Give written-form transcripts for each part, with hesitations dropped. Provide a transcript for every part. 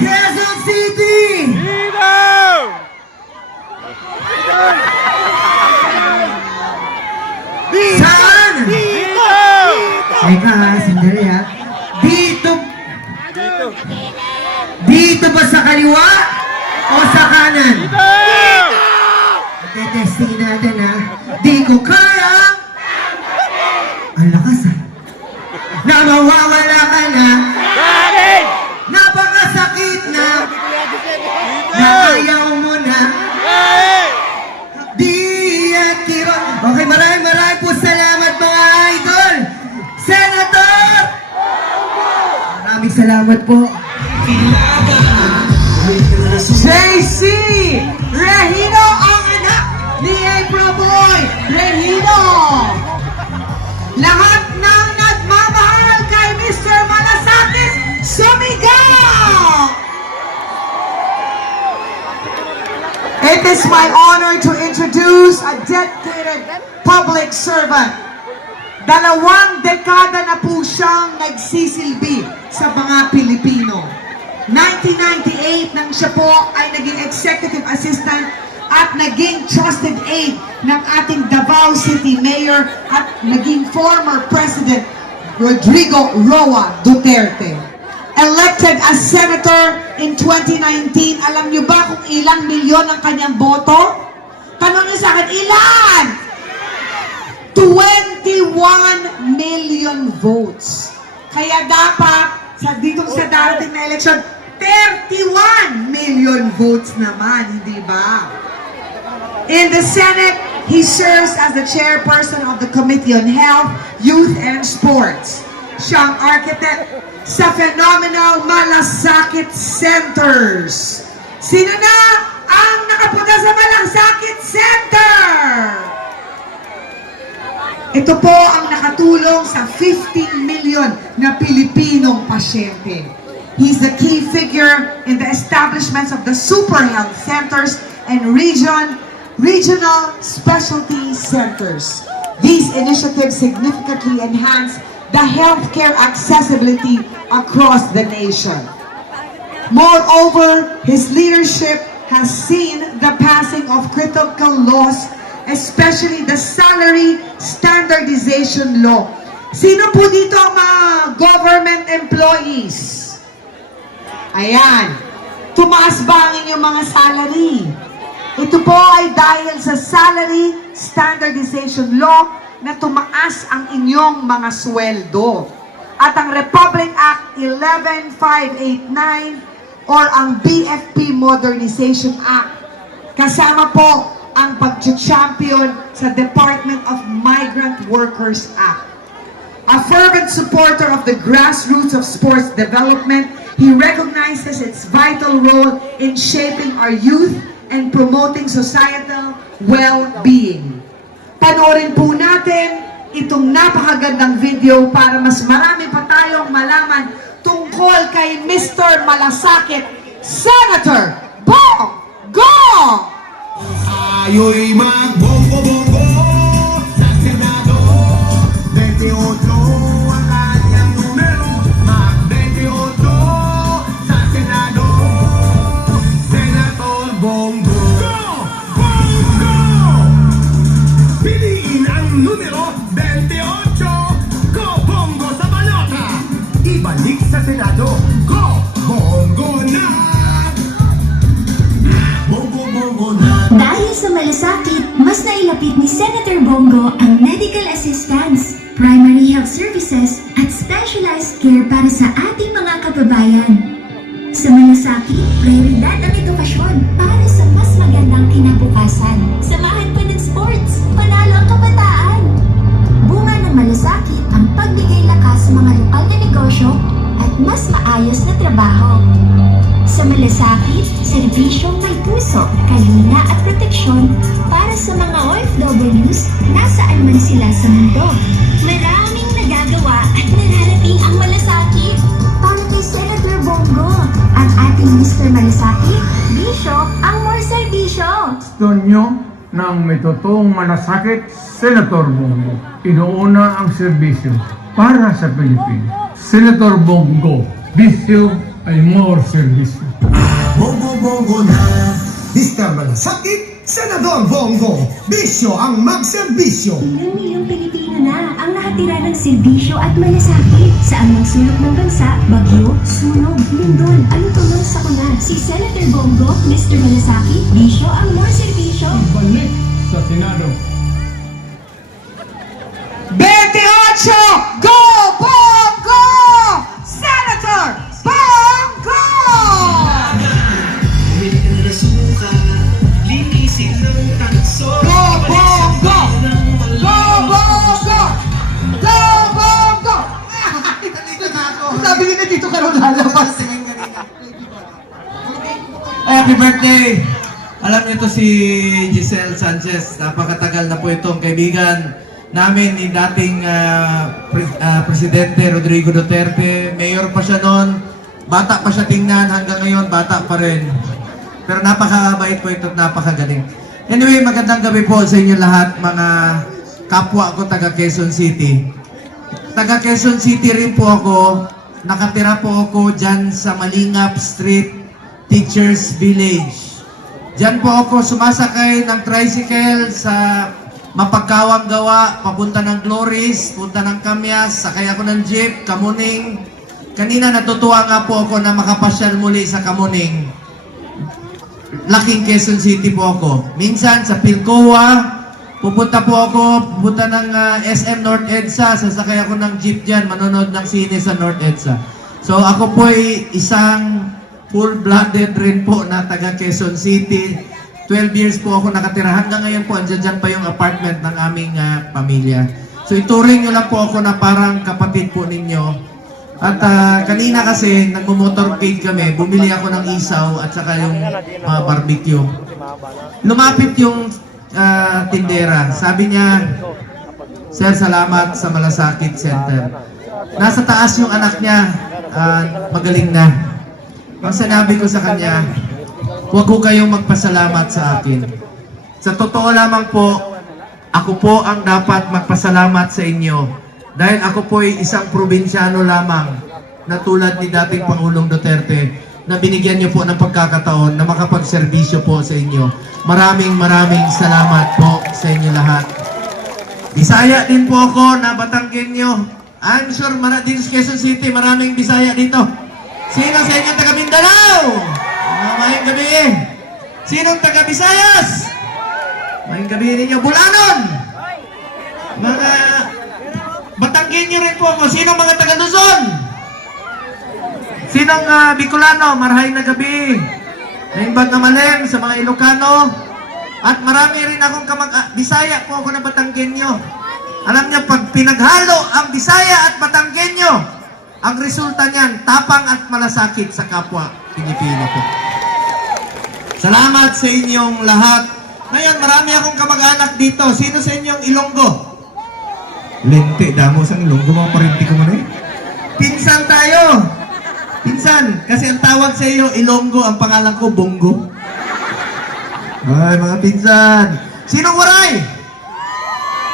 Quezon City! Saan? Teka ha, sandali ha. Dito. Dito ba sa kaliwa? O sa kanan? Testing natin ha. Di ko kaya. Ang lakas ha. Na mawawala ka na. Napakasakit na. Na ayaw mo na. Di at kirot. Okay, maraming po salamat mga idol. Senator! Maraming salamat po. JC Regino ang anak ni April Boy Regino. Lahat ng nagmamahal kay Mr. Malasakit, sumigaw! It is my honor to introduce a dedicated public servant. 2 dekada na po siyang nagsisilbi sa mga Pilipino. 1998 nang siya po ay naging executive assistant at naging trusted aide ng ating Davao City Mayor at naging former President Rodrigo Roa Duterte. Elected as Senator in 2019, alam niyo ba kung ilang milyon ang kanyang boto? Tanong niyo sa akin, ilan? 21 million votes. Kaya dapat, dito sa darating na eleksyon, 31 million votes naman, hindi ba? In the Senate, he serves as the chairperson of the Committee on Health, Youth, and Sports. Siyang architect sa phenomenal Malasakit Centers. Sino na ang nakapunta sa Malasakit Center? Ito po ang nakatulong sa 15 million na Pilipinong pasyente. He's the key figure in the establishments of the Super Health Centers and regional specialty centers. These initiatives significantly enhance the healthcare accessibility across the nation. Moreover, his leadership has seen the passing of critical laws, especially the salary standardization law. Sino po dito ang mga government employees? Ayan. Tumaas ba ang inyong mga salary? Ito po ay dahil sa salary standardization law na tumaas ang inyong mga sweldo. At ang Republic Act 11589 or ang BFP Modernization Act, kasama po ang pag-champion sa Department of Migrant Workers Act. A fervent supporter of the grassroots of sports development, he recognizes its vital role in shaping our youth and promoting societal well-being. Panoorin po natin itong napakagandang video para mas marami pa tayong malaman tungkol kay Mr. Malasakit, Senator Bong Go! Ayo'y magbombo-bombo sa Senado. 28 ang kanyang numero. Mag-28 sa Senado. Senator Bongo. Go! Bongo! Piliin ang numero 28. Go Bongo sa balota. Ibalik sa Senado. Go Bongo na! Bongo-bongo na! Dahil sa malasakit, mas nailapit ni Senator Bongo ang medical assistance, primary health services, at specialized care para sa ating mga kababayan. Sa malasakit, prioridad ang edukasyon para sa mas magandang kinabukasan. Samahan pa ng sports, panalo ang kabataan. Bunga ng malasakit ang pagbigay lakas sa mga lokal na negosyo at mas maayos na trabaho. Sa malasakit, serbisyong may puso, kalina at proteksyon para sa mga OFWs nasaan man sila sa mundo. Maraming nagagawa at nararating ang malasakit. Para kay Senator Bongo, ang ating Mr. Malasakit, Bisyo ang more serbisyo. Gusto nyo ng may totoong malasakit, Senator Bongo. Inuuna ang serbisyo para sa Pilipinas. Senator Bongo, bisyo ay more service. Bongo-bongo na, Mr. Malasakit, Senador Bongo, bisyo ang magserbisyo. Milyong-milyong Pilipino na ang nakatira ng serbisyo at malasakit. Sa anumang sulok ng bansa, bagyo, sunog, lindol, ano tuloy sa kuna. Si Senator Bongo, Mr. Malasakit, bisyo ang more serbisyo. Balik sa Senado. 28! Go Bongo! Senator Bongo! Go Bongo! Go Bongo! Go Bongo! Sabi nila dito ka rin lalabas. Happy birthday! Alam niyo ito si Giselle Sanchez. Napakatagal na po itong kaibigan namin ni dating Presidente Rodrigo Duterte. Mayor pa siya noon. Bata pa siya tingnan. Hanggang ngayon, bata pa rin. Pero napakabait po ito at napakagaling. Anyway, magandang gabi po sa inyo lahat, mga kapwa ko taga Quezon City. Taga Quezon City rin po ako. Nakatira po ako dyan sa Malingap Street, Teachers Village. Diyan po ako sumasakay ng tricycle sa Mapagkawang Gawa, papunta ng Glories, punta ng Kamyas, sakay ako ng jeep, Kamuning. Kanina natutuwa nga po ako na makapasyal muli sa Kamuning. Laking Quezon City po ako. Minsan sa Pilcoa, pupunta po ako, pupunta ng SM North EDSA, sasakay ako ng jeep dyan, manonood ng sine sa North EDSA. So ako po ay isang full-blooded rin po na taga Quezon City. 12 years po ako nakatira. Hanggang ngayon po, andyan pa yung apartment ng aming pamilya. So ituring nyo lang po ako na parang kapatid po ninyo. At kanina kasi, nagmo-motorcade kami, bumili ako ng isaw at saka yung mga barbecue. Lumapit yung tindera. Sabi niya, "Sir, salamat sa Malasakit Center." Nasa taas yung anak niya, magaling na. Ang sinabi ko sa kanya, huwag ko kayong magpasalamat sa akin. Sa totoo lamang po, ako po ang dapat magpasalamat sa inyo. Dahil ako po ay isang probinsyano lamang na tulad ni dating Pangulong Duterte na binigyan niyo po ng pagkakataon na makapagserbisyo po sa inyo. Maraming salamat po sa inyo lahat. Bisaya din po ako na Batanggenyo. I'm sure din sa Quezon City, maraming Bisaya dito. Sino sa inyo taga Mindanao? Mayang gabi. Sinong taga Visayas? Mayang gabi ninyo. Bulanon! Mga Batanggenyo rin po ako. Sinong mga taga Luzon? Sinong Bicolano? Marhay na gabi. Naimbag na Maleng sa mga Ilocano. At marami rin akong Bisaya po ako na Batanggenyo. Alam niyo, pag pinaghalo ang Bisaya at Batanggenyo, ang resulta niyan, tapang at malasakit sa kapwa Pilipino po. Salamat sa inyong lahat. Ngayon, marami akong kamag-anak dito. Sino sa inyong Ilonggo? Lente, damo sa Ilonggo, mga parinti ko muna eh. Pinsan tayo. Pinsan, kasi ang tawag sa iyo, Ilonggo, ang pangalan ko, Bongo. Ay, mga pinsan. Sinong waray?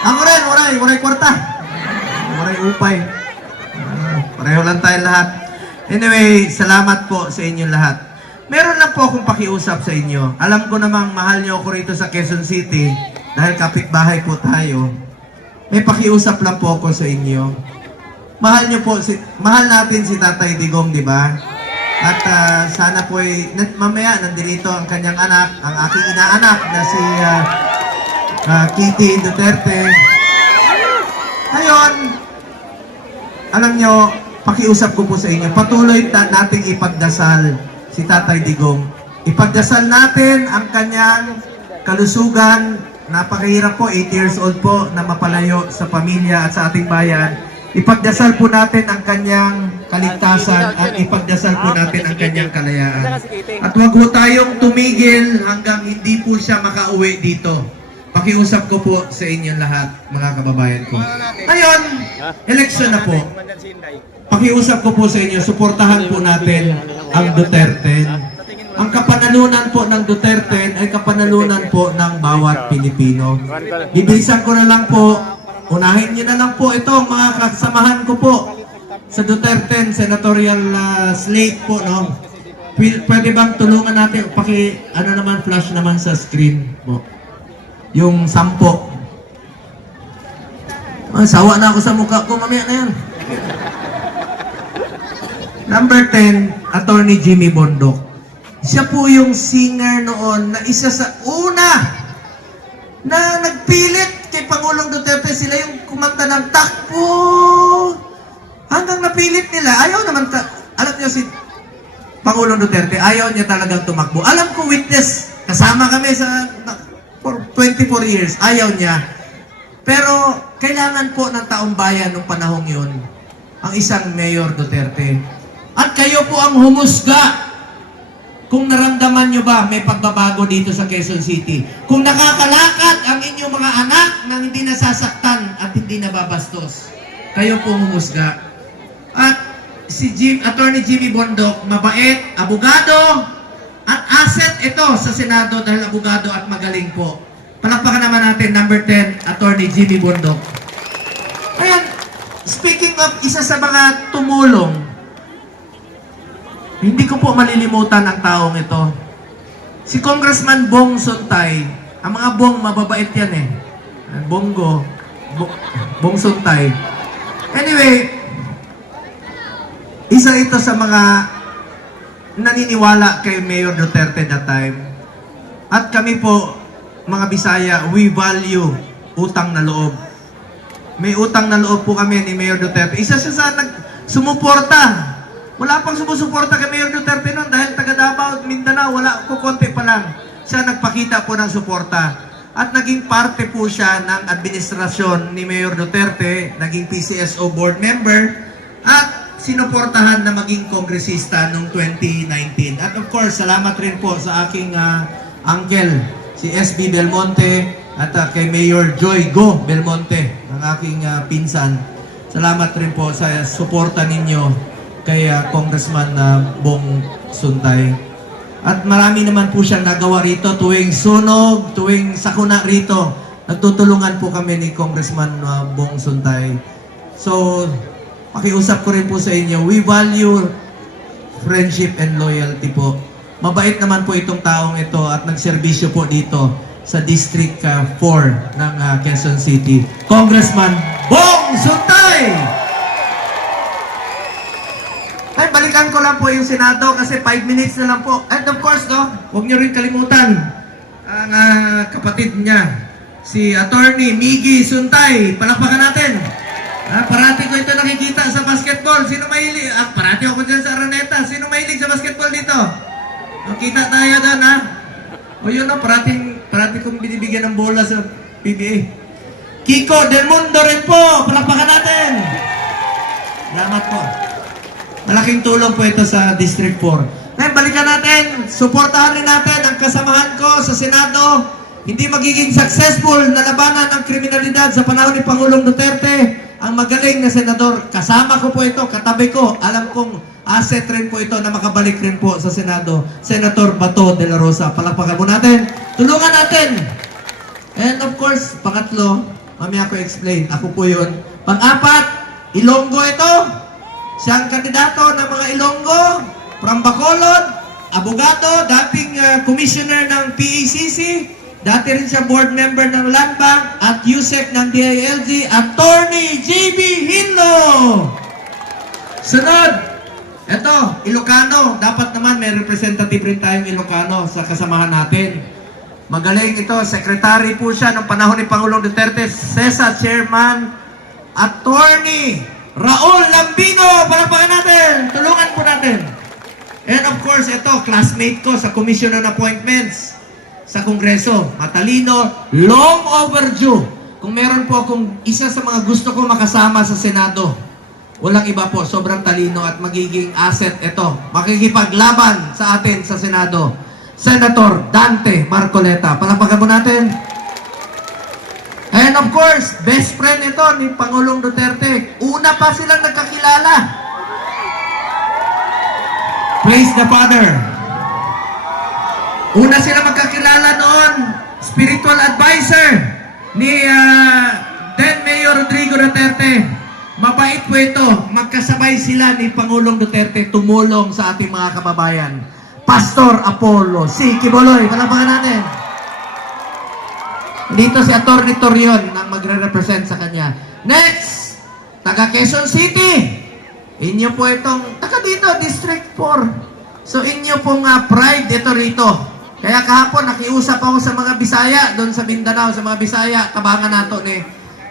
Ako rin, waray kwarta. Waray upay. Pareho lang tayo lahat. Anyway, salamat po sa inyo lahat. Meron lang po akong pakiusap sa inyo. Alam ko namang mahal nyo ako rito sa Quezon City dahil kapitbahay po tayo. May pakiusap lang po ako sa inyo. Mahal natin si Tatay Digong, di ba? At sana po mamaya nandito ang kanyang anak, ang aking inaanak na si Kitty Duterte. Ngayon, alam nyo, pakiusap ko po sa inyo, patuloy nating ipagdasal si Tatay Digong. Ipagdasal natin ang kanyang kalusugan. Napakahirap po, 8 years old po na mapalayo sa pamilya at sa ating bayan. Ipagdasal po natin ang kanyang kaligtasan at ipagdasal po natin ang kanyang kalayaan. At huwag po tayong tumigil hanggang hindi po siya makauwi dito. Pakiusap ko po sa inyo lahat, mga kababayan ko. Ngayon, election na po. Pakiusap ko po sa inyo, suportahan po natin ang Duterte. Ang kapanalunan po ng Duterte ay kapanalunan po ng bawat Pilipino. Bibilisan ko na lang po, unahin niyo na lang po ito, mga kasamahan ko po. sa Duterte senatorial slate po, no? Pwede bang tulungan natin, ano naman, flash naman sa screen po. Yung 10. Sawa na ako sa mukha ko, mamaya na yan. Number 10, Attorney Jimmy Bondoc. Siya po yung singer noon na isa sa una na nagpilit kay Pangulong Duterte. Sila yung kumanta ng takbo. Hanggang napilit nila. Ayaw naman, alam niyo si Pangulong Duterte, ayaw niya talagang tumakbo. Alam ko, witness, kasama kami for 24 years, ayaw niya. Pero, kailangan po ng taong bayan nung panahong yun, ang isang Mayor Duterte. At kayo po ang humusga kung naramdaman nyo ba may pagbabago dito sa Quezon City. Kung nakakalakad ang inyong mga anak nang hindi nasasaktan at hindi nababastos. Kayo po humusga. At si Attorney Jimmy Bondoc, mabait, abogado, at asset ito sa Senado dahil abogado at magaling po. Palakpakan naman natin, number 10, Attorney Jimmy Bondoc. Ayan, speaking of isa sa mga tumulong, hindi ko po malilimutan ang taong ito. Si Congressman Bong Suntay, ang mga Bong mababait yan eh. Bong Suntay. Anyway, isa ito sa mga naniniwala kay Mayor Duterte that time. At kami po, mga Bisaya, we value utang na loob. May utang na loob po kami ni Mayor Duterte. Isa siya sa sumuporta. Wala pang sumusuporta kay Mayor Duterte noon dahil taga Davao at Mindanao, wala po, konti pa lang. Siya nagpakita po ng suporta. At naging parte po siya ng administrasyon ni Mayor Duterte, naging PCSO board member, at sinuportahan na maging kongresista noong 2019. At of course, salamat rin po sa aking uncle, si SB Belmonte, at kay Mayor Joy Go Belmonte, ang aking pinsan. Salamat rin po sa suporta ninyo kay Congressman Bong Suntay. At marami naman po siyang nagawa rito tuwing sunog, tuwing sakuna rito. Nagtutulungan po kami ni Congressman Bong Suntay. So, pakiusap ko rin po sa inyo, we value friendship and loyalty po. Mabait naman po itong taong ito at nagserbisyo po dito sa District 4 ng Quezon City. Congressman Bong Suntay! Ay, balikan ko lang po yung Senado kasi 5 minutes na lang po. And of course, no, huwag niyo rin kalimutan ang kapatid niya, si Attorney Miggy Suntay. Palakpakan natin. Parati ko ito nakikita sa basketball. Sino mahilig? Parati ako dyan sa Araneta. Sino mahilig sa basketball dito? Kita tayo doon, ha? O yun, no, parati kong binibigyan ng bola sa PBA. Kiko Del Mundo rin po. Palakpakan natin. Salamat po. Malaking tulong po ito sa District 4. Ngayon, balikan natin. Suportahan rin natin ang kasamahan ko sa Senado. Hindi magiging successful na labanan ng kriminalidad sa panahon ni Pangulong Duterte. Ang magaling na senador, kasama ko po ito, katabi ko. Alam kong asset rin po ito na makabalik rin po sa Senado. Senator Bato de la Rosa. Palakpakan mo natin. Tulungan natin. And of course, pangatlo, mamaya ko explain. Ako po yun. Pang-apat, Ilonggo ito. Siyang kandidato ng mga Ilonggo, from Bacolod, abogado, dating commissioner ng PACC, dati rin siya board member ng Land Bank at USEC ng DILG, Attorney JB Hinlo. Sunod, ito, Ilocano. Dapat naman may representative rin tayong Ilocano sa kasamahan natin. Magaling ito, secretary po siya ng panahon ni Pangulong Duterte, CESA Chairman, Attorney Raul Lambino. Palakpakan natin, tulungan po natin. And of course, ito, classmate ko sa Commission on Appointments sa Kongreso. Matalino, long overdue. Kung meron po akong isa sa mga gusto ko makasama sa Senado, walang iba po, sobrang talino at magiging asset ito. Makikipaglaban sa atin sa Senado. Senator Dante Marcoleta. Palakpakan po natin. And of course, best friend ito ni Pangulong Duterte. Una pa silang nagkakilala. Praise the Father. Una sila magkakilala noon, spiritual advisor ni then Mayor Rodrigo Duterte. Mabait po ito. Magkasabay sila ni Pangulong Duterte tumulong sa ating mga kababayan. Pastor Apollo C. Quiboloy. Palapakan natin. Dito si Atty. Torion ang magre-represent sa kanya. Next, taga Quezon City. Inyo po itong, taga dito, District 4. So inyo pong pride ito rito. Kaya kahapon nakiusap ako sa mga Bisaya, doon sa Mindanao, sa mga Bisaya, tabangan nato ni.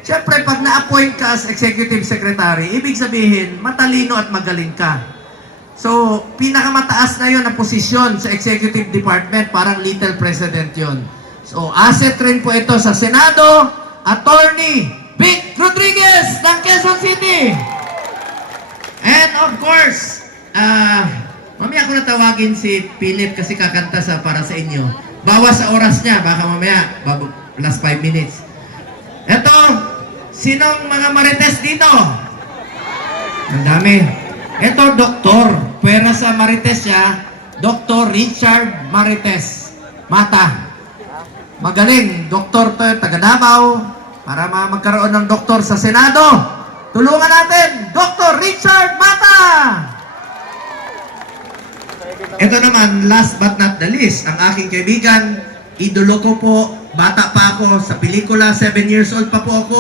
Siyempre, pag na-appoint ka as Executive Secretary, ibig sabihin, matalino at magaling ka. So, pinakamataas na yon na posisyon sa Executive Department, parang little president yon. So, asset rin po ito sa Senado, Attorney Vic Rodriguez ng Quezon City. And of course, mamaya ko na tawagin si Philip kasi kakanta sa para sa inyo. Bawas sa oras niya, baka mamaya, last 5 minutes. Ito, sinong mga marites dito? Ang dami. Ito, doktor. Pwera sa marites siya, Dr. Richard Marites Mata. Magaling, doktor to, taga Davao, para magkaroon ng doktor sa Senado. Tulungan natin, Dr. Richard Mata! Ito naman, last but not the least, ang aking kaibigan, idolo ko po, bata pa ako sa pelikula, 7 years old pa po ako,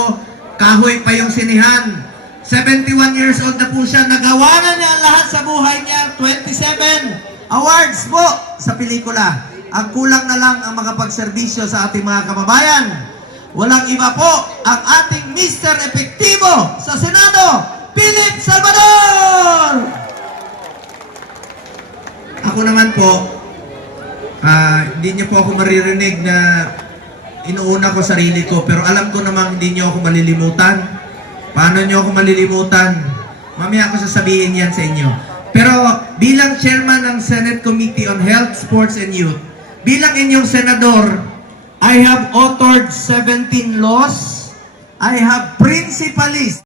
kahoy pa yung sinihan. 71 years old na po siya, nagawa na niya ang lahat sa buhay niya, 27 awards po sa pelikula. Ang kulang na lang ang makapagserbisyo sa ating mga kababayan. Walang iba po ang ating Mr. Epektibo sa Senado, Philip Salvador! Ako naman po, hindi niyo po ako maririnig na inuuna ko sarili ko, pero alam ko namang hindi niyo ako malilimutan. Paano niyo ako malilimutan? Mamaya ako sasabihin yan sa inyo. Pero bilang chairman ng Senate Committee on Health, Sports and Youth, bilang inyong senador, I have authored 17 laws. I have principally